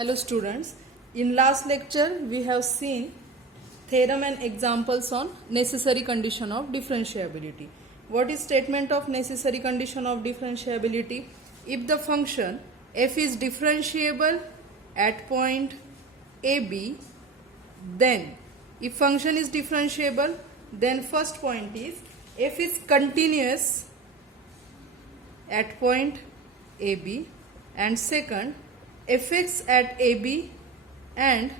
Hello students, in last lecture we have seen theorem and examples on necessary condition of differentiability. What is statement of necessary condition of differentiability? If the function f is differentiable at point AB, then if function is differentiable, then first point is f is continuous at point AB, and second fx at AB and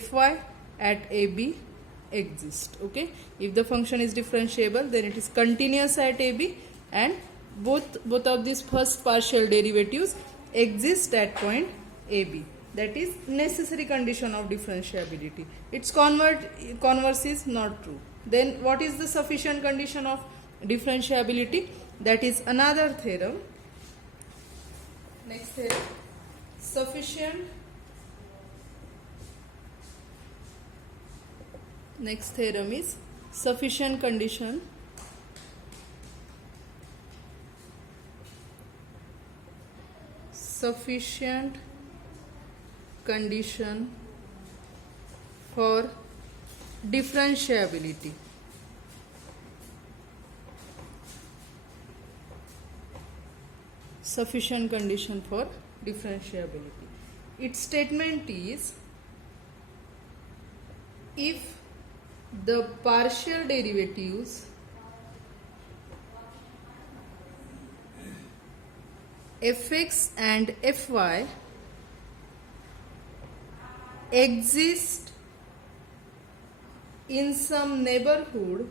fy at AB exist. Okay, if the function is differentiable, then it is continuous at AB and both of these first partial derivatives exist at point AB. That is necessary condition of differentiability. Its converse is not true. Then what is the sufficient condition of differentiability? That is another theorem. Next theorem. Next theorem is sufficient condition for differentiability. Sufficient condition for differentiability. Its statement is if the partial derivatives fx and fy exist in some neighborhood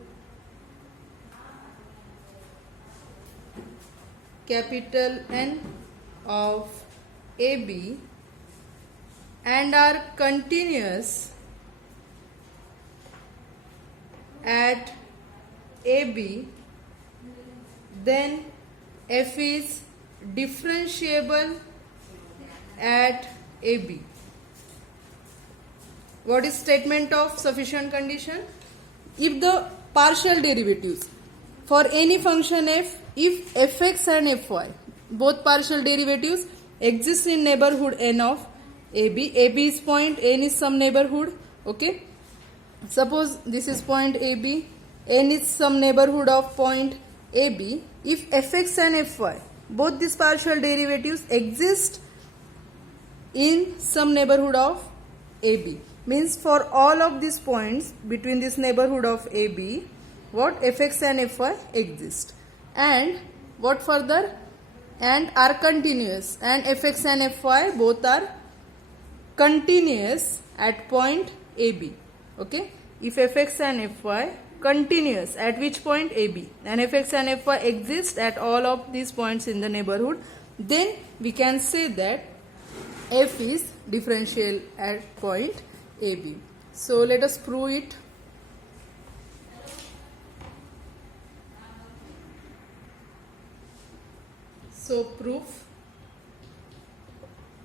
capital N of AB and are continuous at AB, then f is differentiable at AB. What is statement of sufficient condition? If the partial derivatives for any function f, if fx and fy, both partial derivatives exist in neighborhood N of AB, AB is point, N is some neighborhood, okay? Suppose this is point AB, N is some neighborhood of point AB. If fx and fy, both these partial derivatives exist in some neighborhood of AB, means for all of these points between this neighborhood of AB, what fx and fy exist, and what further, and are continuous, and fx and fy both are continuous at point AB. Okay, if fx and fy continuous at which point AB, and fx and fy exist at all of these points in the neighborhood, then we can say that f is differential at point AB. So let us prove it. So proof.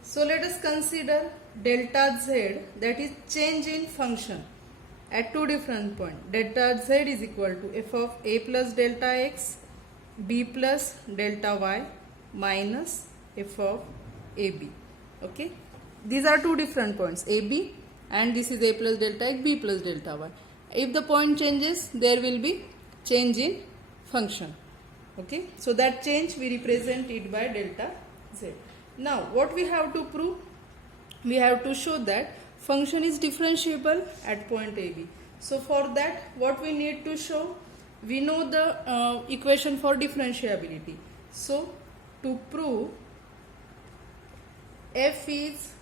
So let us consider delta z, that is change in function at two different points. Delta z is equal to f of a plus delta x, b plus delta y minus f of ab. Okay, these are two different points, ab, and this is a plus delta x, b plus delta y. If the point changes, there will be change in function. Okay, so that change we represent it by delta z. Now what we have to prove? We have to show that function is differentiable at point AB. So for that, what we need to show? We know the equation for differentiability. So to prove f is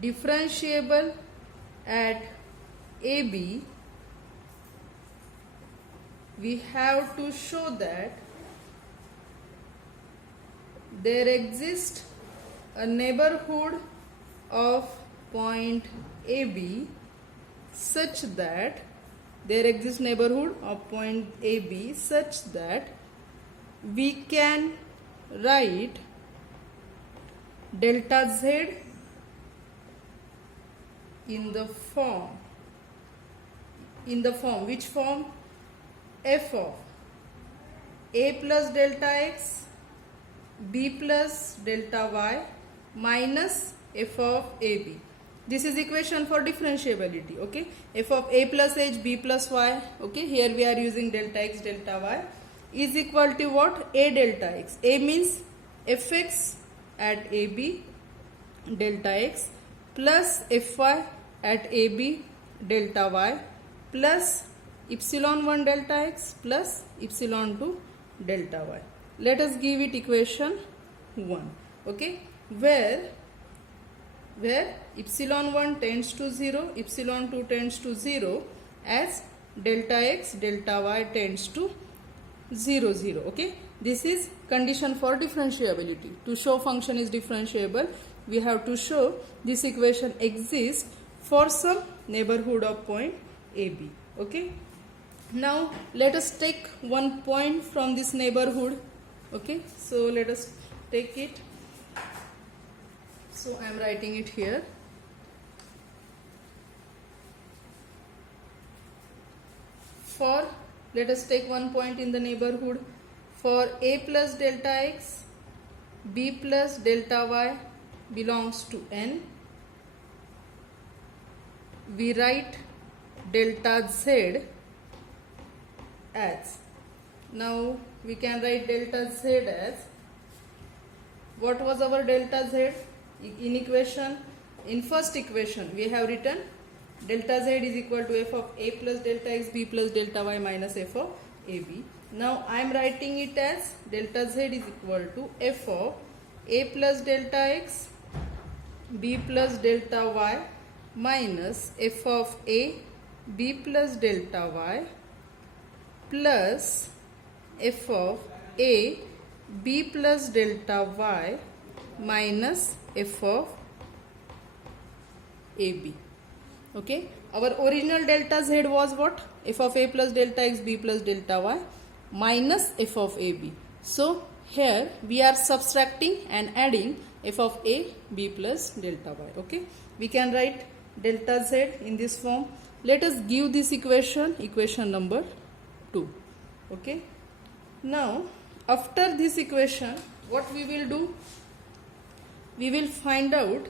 differentiable at AB, we have to show that there exists a neighborhood of point AB such that we can write delta z in the form, which form? F of a plus delta x, b plus delta y minus f of ab. This is equation for differentiability. Okay, f of a plus h b plus y. Okay, here we are using delta x delta y is equal to what? A delta x. A means fx at ab delta x plus fy at ab delta y plus epsilon 1 delta x plus epsilon 2 delta y. Let us give it equation 1. Okay, where epsilon 1 tends to 0, epsilon 2 tends to 0, as delta x delta y tends to 0 0. Okay, this is condition for differentiability. To show function is differentiable, we have to show this equation exists for some neighborhood of point AB. Okay, now let us take one point from this neighborhood. Okay, so let us take it. So I am writing it here. For, let us take one point in the neighborhood. For a plus delta x, b plus delta y belongs to n, we write delta z as, now we can write delta z as, what was our delta z? In first equation we have written delta z is equal to f of a plus delta x b plus delta y minus f of ab. Now I am writing it as delta z is equal to f of a plus delta x b plus delta y minus f of a b plus delta y plus f of a b plus delta y minus f of ab. Okay, our original delta z was what? F of a plus delta x b plus delta y minus f of ab. So here we are subtracting and adding f of a b plus delta y. Okay, we can write delta z in this form. Let us give this equation number 2. Okay, now after this equation what we will do? We will find out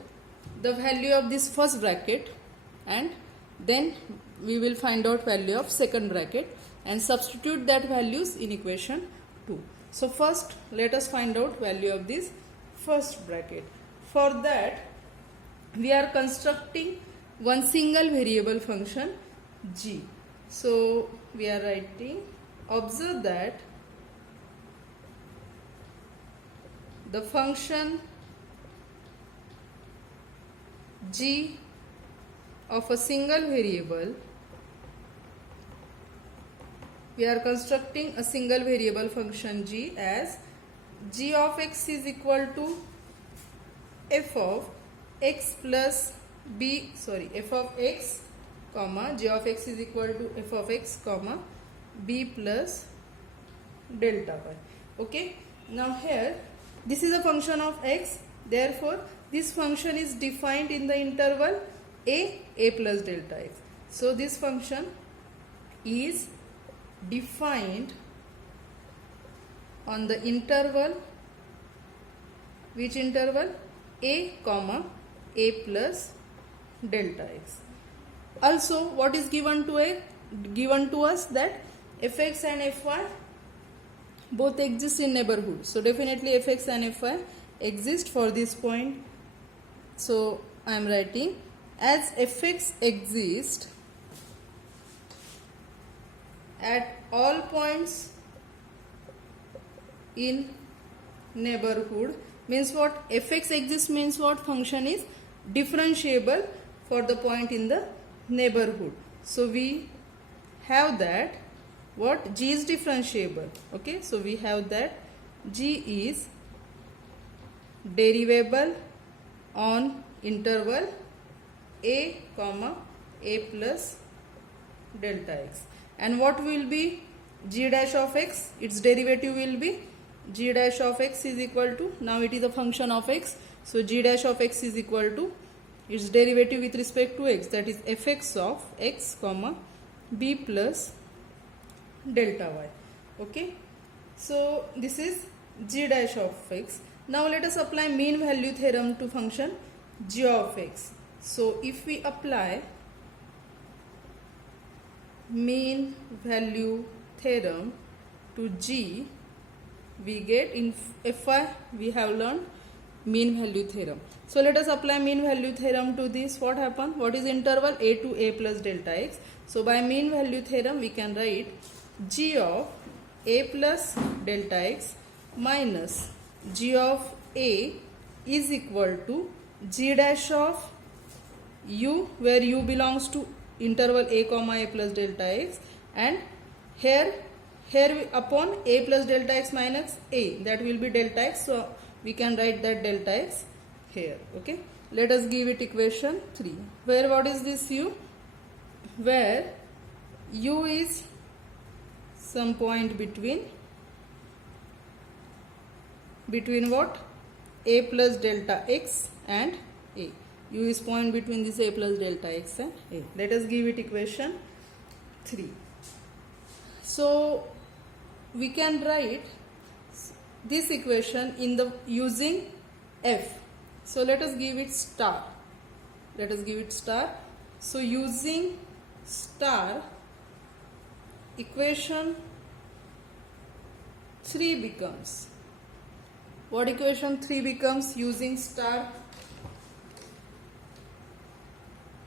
the value of this first bracket and then we will find out value of second bracket and substitute that values in equation 2. So first let us find out value of this first bracket. For that we are constructing one single variable function g. So we are writing, observe that the function g of a single variable, we are constructing a single variable function g as g of x is equal to f of x plus b, f of x comma g of x is equal to f of x comma b plus delta y. Okay, now here this is a function of x, therefore this function is defined in the interval a plus delta x. So this function is defined on the interval, which interval? A comma a plus delta x. Also what is given to us that fx and fy both exist in neighborhood. So definitely fx and fy exist for this point. So I am writing as fx exists at all points in neighborhood, means what? Fx exists means what? Function is differentiable for the point in the neighborhood. So we have that what? G is differentiable. Okay, so we have that G is derivable on interval a comma a plus delta x. And what will be g dash of x? Its derivative will be g dash of x is equal to, now it is a function of x, so g dash of x is equal to its derivative with respect to x, that is fx of x comma b plus delta y. Okay, so this is g dash of x. Now let us apply mean value theorem to function g of x. So if we apply mean value theorem to g, we get, in fy we have learned mean value theorem. So let us apply mean value theorem to this. What happen? What is interval a to a plus delta x? So by mean value theorem we can write g of a plus delta x minus g of a is equal to g dash of u, where u belongs to interval a comma a plus delta x, and here upon a plus delta x minus a, that will be delta x. So we can write that delta x here. Okay, let us give it equation 3, where what is this u? Where u is some point between what? A plus delta x and a. U is point between this a plus delta x and a. Let us give it equation 3. So we can write this equation in the using f. So let us give it star. So using star, equation 3 becomes, what equation 3 becomes using star?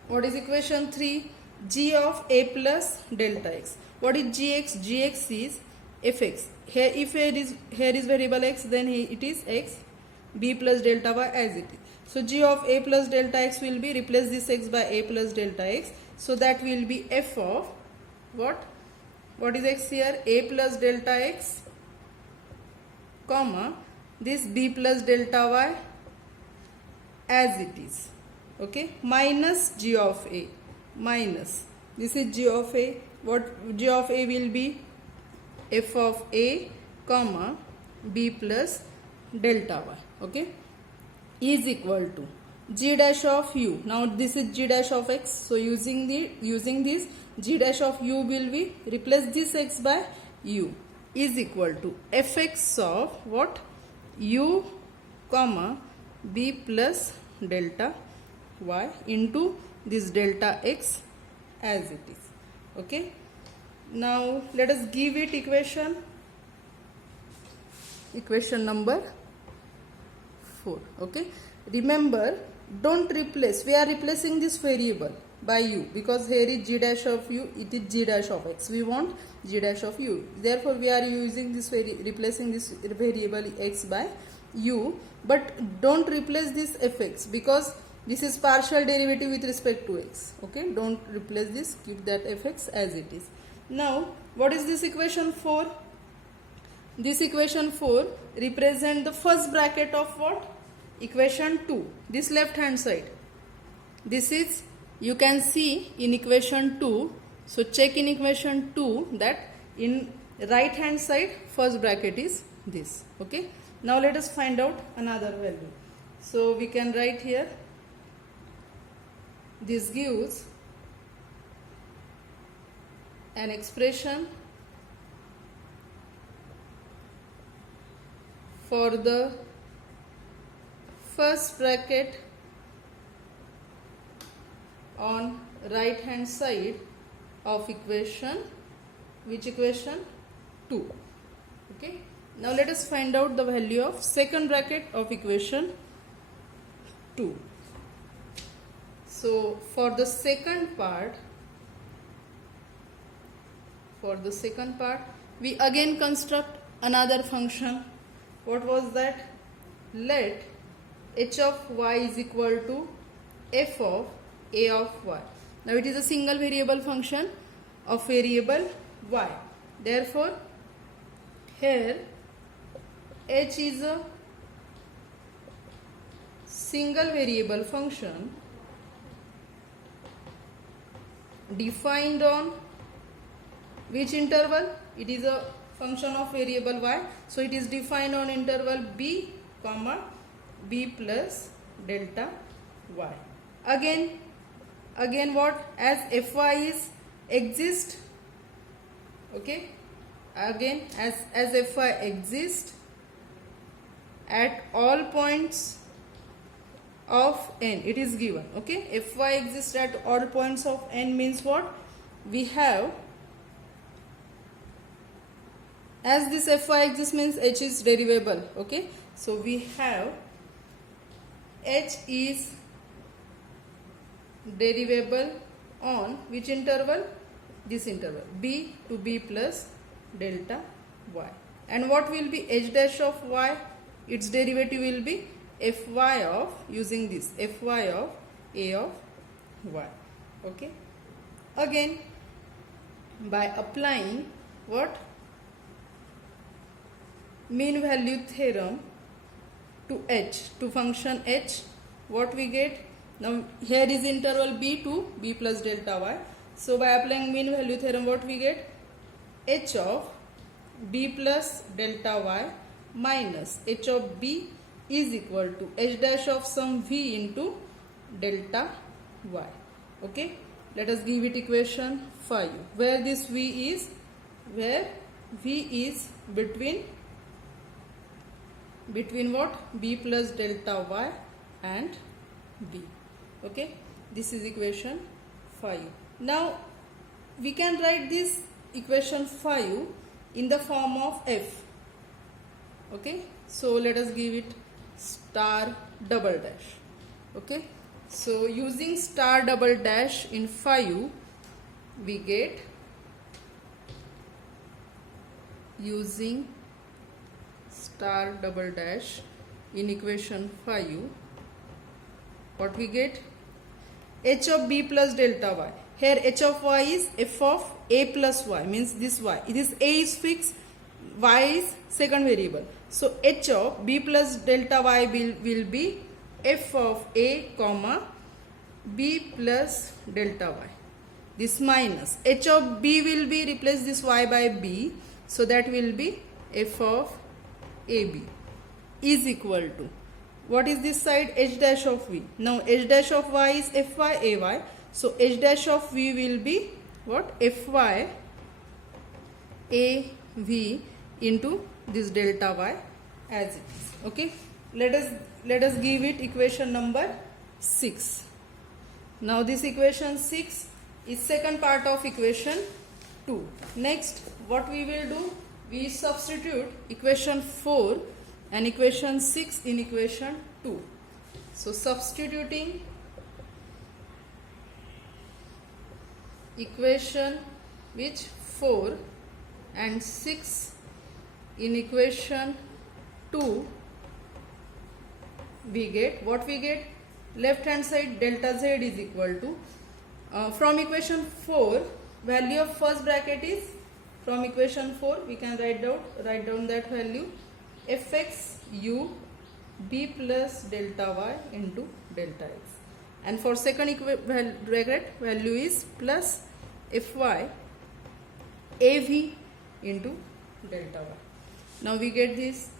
What is equation 3? G of a plus delta x. What is gx? Gx is fx. Here, if here is variable x, then it is x, b plus delta y as it is. So g of a plus delta x will be, replace this x by a plus delta x. So that will be f of what? What is x here? A plus delta x, comma, this b plus delta y as it is. Okay, minus g of a, minus, this is g of a. What g of a will be? F of a, comma, b plus delta y. Okay, is equal to g dash of u. Now this is g dash of x. So using this, g dash of u will be, replace this x by u, is equal to fx of what? U, comma, b plus delta y into this delta x as it is. Okay, now let us give it equation number 4. Okay, remember, don't replace, we are replacing this variable by u, because here is g dash of u, it is g dash of x, we want g dash of u, therefore we are using this replacing this variable x by u. But don't replace this fx, because this is partial derivative with respect to x. Okay, don't replace this, keep that fx as it is. Now what is this equation 4? This equation 4 represent the first bracket of what? Equation 2, this left hand side. This is, you can see in equation 2. So check in equation 2 that in right hand side first bracket is this. Okay, now let us find out another value. So we can write here, this gives an expression for the first bracket on right hand side of equation, which equation? 2. Okay, now let us find out the value of second bracket of equation 2. So for the second part, we again construct another function. What was that? Let h of y is equal to f of a of y. Now it is a single variable function of variable y. Therefore here h is a single variable function defined on which interval? It is a function of variable y, so it is defined on interval b comma b plus delta y. Again what? As fy is exist, okay, again as fy exists, at all points of n. It is given. Okay, fy exists at all points of n means what? We have, as this fy exists means h is derivable. Okay, so we have h is derivable on which interval? This interval, b to b plus delta y. And what will be h dash of y? Its derivative will be fy of, using this fy of a of y. Okay, again by applying what? Mean value theorem to h, to function h, what we get? Now here is interval b to b plus delta y. So by applying mean value theorem, what we get? H of b plus delta y minus h of b is equal to h dash of some v into delta y. Okay, let us give it equation 5, where this v is, where v is between what? B plus delta y and b. Okay, this is equation 5. Now we can write this equation 5 in the form of f. Okay, so let us give it star double dash. Okay, so using star double dash in 5, we get, using star double dash in equation 5, what we get? H of b plus delta y. Here h of y is f of a plus y, means this y. This a is fixed, y is second variable. So h of b plus delta y will be f of a comma b plus delta y. This minus h of b will be replace this y by b, so that will be f of ab is equal to, what is this side? H dash of v. Now h dash of y is fy ay, so h dash of v will be what? Fy av into this delta y as it is. Okay, let us give it equation number 6. Now this equation 6 is second part of equation 2. Next, what we will do? We substitute equation 4 and equation 6 in equation 2. So substituting equation which 4 and 6 in equation 2, we get, what we get? Left hand side delta z is equal to, from equation 4, value of first bracket is, from equation 4 we can write down that value, fx u b plus delta y into delta x. And for second bracket, value is plus fy av into delta y. Now we get this.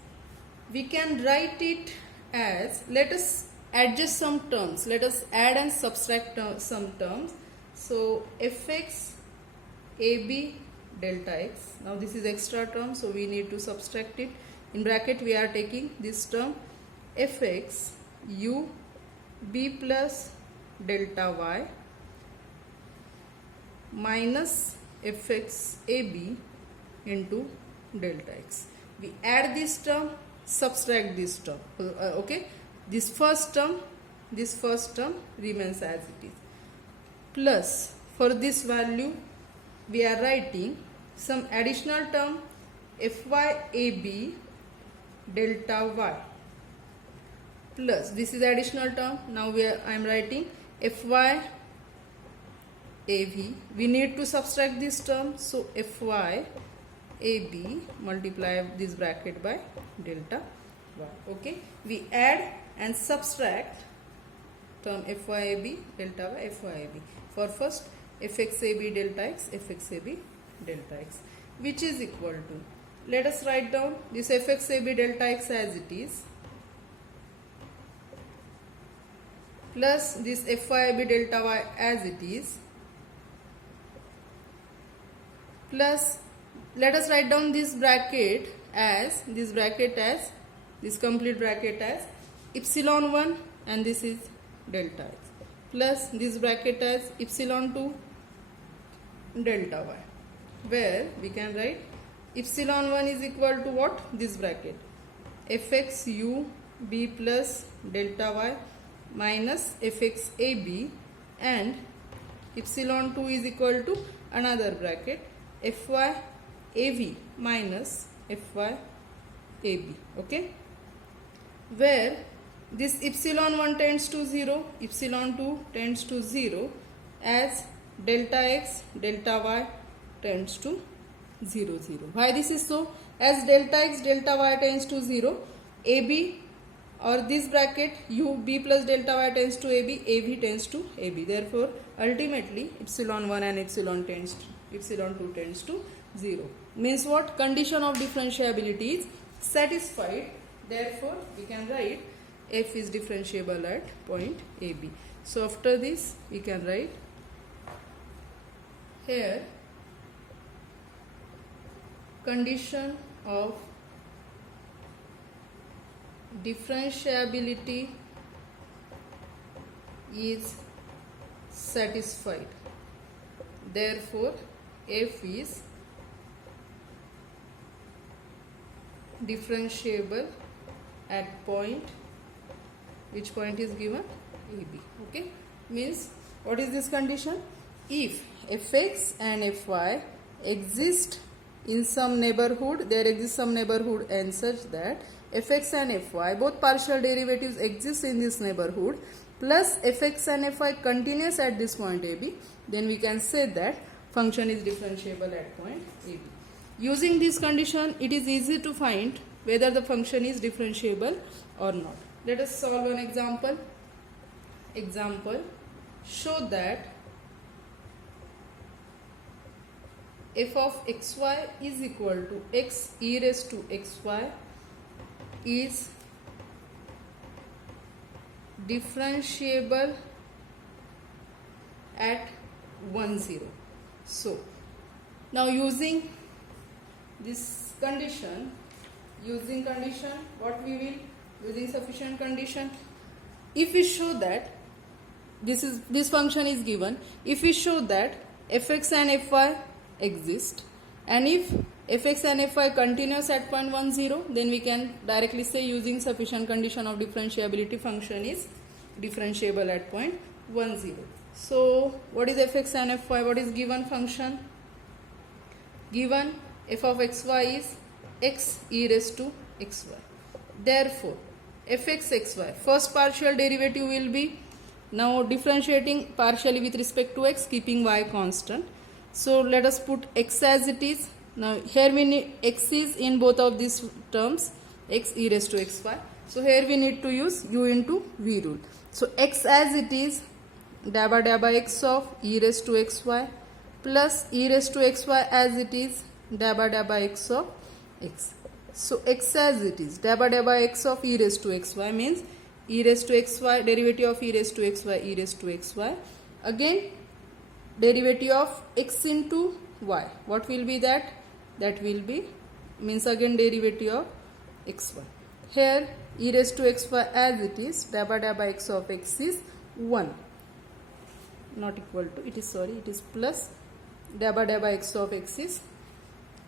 We can write it as, let us adjust some terms. Let us add and subtract some terms. So fx ab delta x. Now this is extra term, so we need to subtract it. In bracket we are taking this term fx u b plus delta y minus fx ab into delta x. We add this term, subtract this term. Okay, this first term remains as it is, plus for this value we are writing some additional term fy ab delta y plus, this is additional term. Now I am writing fy av. We need to subtract this term, so fy ab multiply this bracket by delta y. Okay, we add and subtract term fy ab delta y, fy ab. For first, fx ab delta x, fx ab delta x, which is equal to, let us write down this fx ab delta x as it is, plus this fy ab delta y as it is, plus let us write down this bracket as this complete bracket as epsilon 1 and this is delta x plus this bracket as epsilon 2 delta y, where we can write epsilon 1 is equal to what? This bracket fx u b plus delta y minus fx a b, and epsilon 2 is equal to another bracket fy av minus fy ab. Okay, where this epsilon 1 tends to 0, epsilon 2 tends to 0, as delta x delta y tends to 0 0. Why this is so? As delta x delta y tends to 0, ab or this bracket u b plus delta y tends to ab, av tends to ab. Therefore ultimately epsilon 1 and epsilon 2 tends to 0. Means what? Condition of differentiability is satisfied. Therefore we can write f is differentiable at point ab. So after this we can write here condition of differentiability is satisfied. Therefore f is differentiable at point, which point is given? AB. Okay, means what is this condition? If fx and fy exist in some neighborhood, there exists some neighborhood and such that fx and fy both partial derivatives exist in this neighborhood, plus fx and fy continuous at this point AB, then we can say that function is differentiable at point AB. Using this condition, it is easy to find whether the function is differentiable or not. Let us solve an example. Example, show that f of xy is equal to x e raised to xy is differentiable at 1 0. So now using this condition, what we will, using sufficient condition, if we show that this function is given, if we show that fx and fy exist, and if fx and fy continuous at point 1 0, then we can directly say using sufficient condition of differentiability function is differentiable at point 1 0. So what is fx and fy? What is given function? Given f of xy is x e raised to xy. Therefore fx xy, first partial derivative will be, now differentiating partially with respect to x, keeping y constant. So let us put x as it is. Now here we need x is in both of these terms, x e raised to xy. So here we need to use u into v rule. So x as it is, dabba x of e raised to xy plus e raised to xy as it is, dabba x of x. So x as it is, dabba x of e raised to xy means e raised to xy, derivative of e raised to xy, e raised to xy. Again derivative of x into y. What will be that? That will be, means again derivative of xy. Here e raised to xy as it is, dabba x of x is 1. Not equal to, it is plus dabba x of x is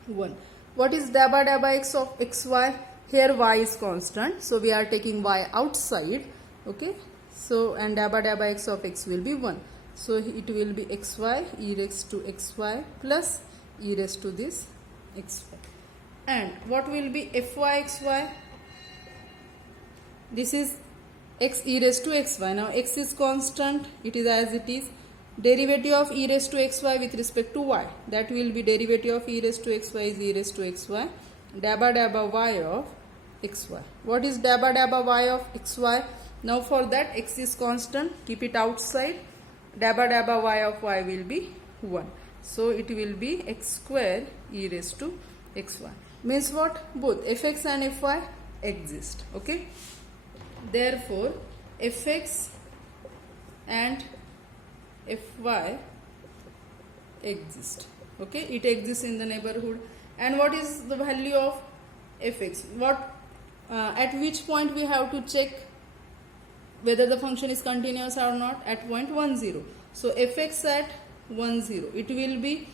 1. What is dabba x of xy? Here y is constant, so we are taking y outside. Okay, so and dabba x of x will be 1. So it will be xy e raised to xy plus e raised to this xy. And what will be fy xy? This is x e raised to xy. Now x is constant, it is as it is. Derivative of e raised to xy with respect to y, that will be derivative of e raised to xy is e raised to xy, dabba y of xy. What is dabba y of xy? Now for that x is constant, keep it outside, dabba y of y will be 1. So it will be x square e raised to xy. Means what? Both fx and fy exist. Okay. Therefore fx and fy exist. Okay, it exists in the neighborhood. And what is the value of fx? What at which point we have to check whether the function is continuous or not? At point 1 0. So fx at 1 0, it will be,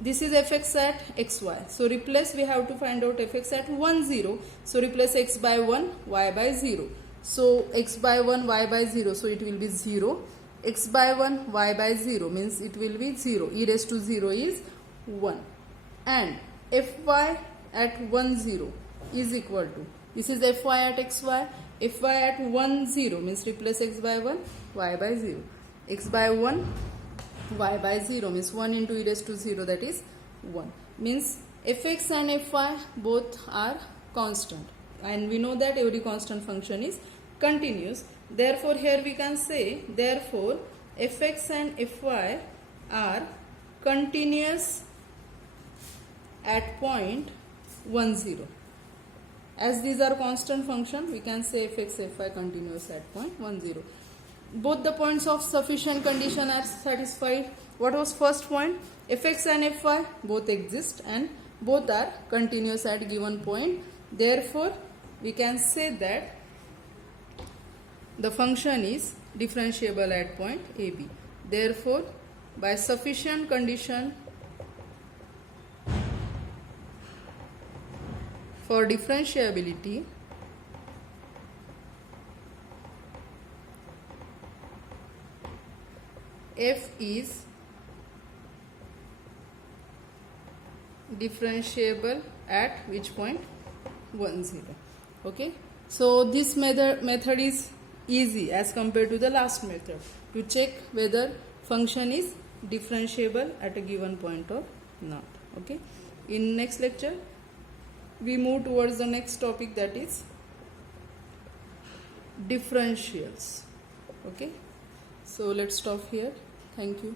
this is fx at xy, so replace, we have to find out fx at 1 0, so replace x by 1, y by 0. So x by 1, y by 0, so it will be 0. X by 1, y by 0 means it will be 0. E raised to 0 is 1. And fy at 1 0 is equal to, this is fy at xy. Fy at 1 0 means replace x by 1, y by 0. X by 1, y by 0 means 1 into e raised to 0, that is 1. Means fx and fy both are constant. And we know that every constant function is continuous. Therefore, here we can say, therefore, fx and fy are continuous at point 1 0. As these are constant function, we can say fx, fy continuous at point 1 0. Both the points of sufficient condition are satisfied. What was first point? Fx and fy both exist and both are continuous at given point. Therefore, we can say that the function is differentiable at point AB. Therefore, by sufficient condition for differentiability, f is differentiable at which point? 1 0. Okay. So this method is easy as compared to the last method to check whether function is differentiable at a given point or not. Okay. In next lecture, we move towards the next topic, that is differentials. Okay. So let's stop here. Thank you.